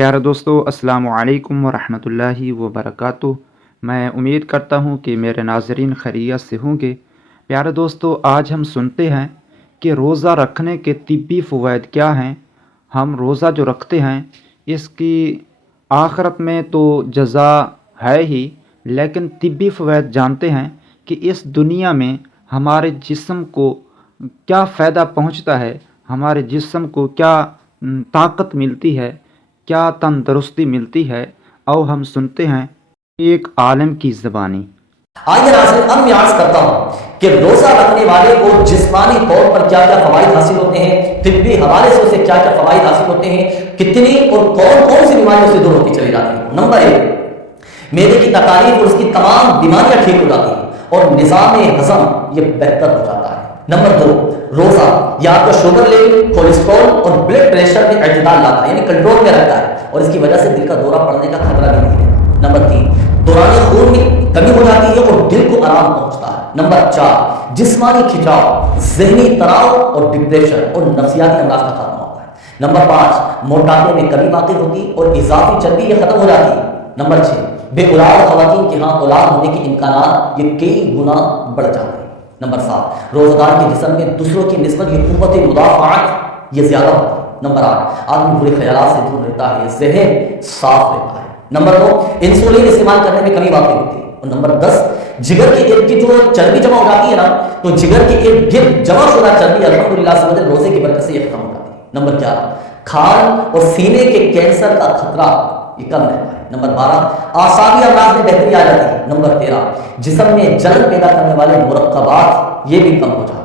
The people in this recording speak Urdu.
پیارے دوستو السلام علیکم ورحمۃ اللہ وبرکاتہ۔ میں امید کرتا ہوں کہ میرے ناظرین خیریت سے ہوں گے۔ پیارے دوستو، آج ہم سنتے ہیں کہ روزہ رکھنے کے طبی فوائد کیا ہیں۔ ہم روزہ جو رکھتے ہیں اس کی آخرت میں تو جزا ہے ہی، لیکن طبی فوائد جانتے ہیں کہ اس دنیا میں ہمارے جسم کو کیا فائدہ پہنچتا ہے، ہمارے جسم کو کیا طاقت ملتی ہے، کیا تندرستی ملتی ہے۔ اور ہم سنتے ہیں ایک عالم کی زبانی۔ آئیے ناظرین، اب میں عرض کرتا ہوں کہ روزہ رکھنے والے کو جسمانی طور پر کیا کیا فوائد حاصل ہوتے ہیں، طبی حوالے سے اسے کیا کیا فوائد حاصل ہوتے ہیں، کتنی اور کون کون سی بیماریوں سے دور ہوتی چلی جاتی ہیں۔ نمبر 1، معدے کی تکالیف اور اس کی تمام بیماریاں ٹھیک ہو جاتی ہیں اور نظام ہضم یہ بہتر ہو جاتا ہے۔ نمبر 2، روزہ یہ آپ کا شوگر لیول، کولیسٹرول اور بلڈ پریشر میں اعتدال لاتا ہے، یعنی کنٹرول میں رکھتا ہے، اور اس کی وجہ سے دل کا دورہ پڑنے کا خطرہ بھی نہیں رہتا۔ نمبر 3، دوران خون میں کمی ہو جاتی ہے اور دل کو آرام پہنچتا ہے۔ نمبر 4، جسمانی کھچاؤ، ذہنی تناؤ اور ڈپریشن اور نفسیاتی امراض کا خاتمہ ہوتا ہے۔ نمبر 5، موٹاپے میں کمی واقع ہوتی اور اضافی چربی یہ ختم ہو جاتی ہے۔ نمبر 6، بے اولاد خواتین کے ہاں اولاد ہونے کے امکانات یہ کئی گنا بڑھ جاتے ہیں۔ نمبر 7، روزہ دار کے جسم میں دوسروں کی نسبت یہ قوت مدافعت یہ زیادہ ہوتی ہے۔ نمبر 8، آدمی برے خیالات سے دور رہتا ہے، ذہن صاف رہتا ہے۔ نمبر 9، انسولین استعمال کرنے میں کمی واقع ہوتی ہے۔ اور نمبر 10، جگر کے ارد گرد جو چربی جمع ہو جاتی ہے نا، تو جگر کے ارد گرد جمع شدہ چربی الحمدللہ سے وجہ روزے کی برکت سے یہ ختم ہو جاتی ہے۔ نمبر 11، کھال اور سینے کے کینسر کا خطرہ یہ کم رہتا ہے۔ نمبر 12، اعصابی امراض میں بہتری آ جاتی ہے۔ نمبر 13، جسم میں جلن پیدا کرنے والے مرکبات یہ بھی کم ہو جاتے ہیں۔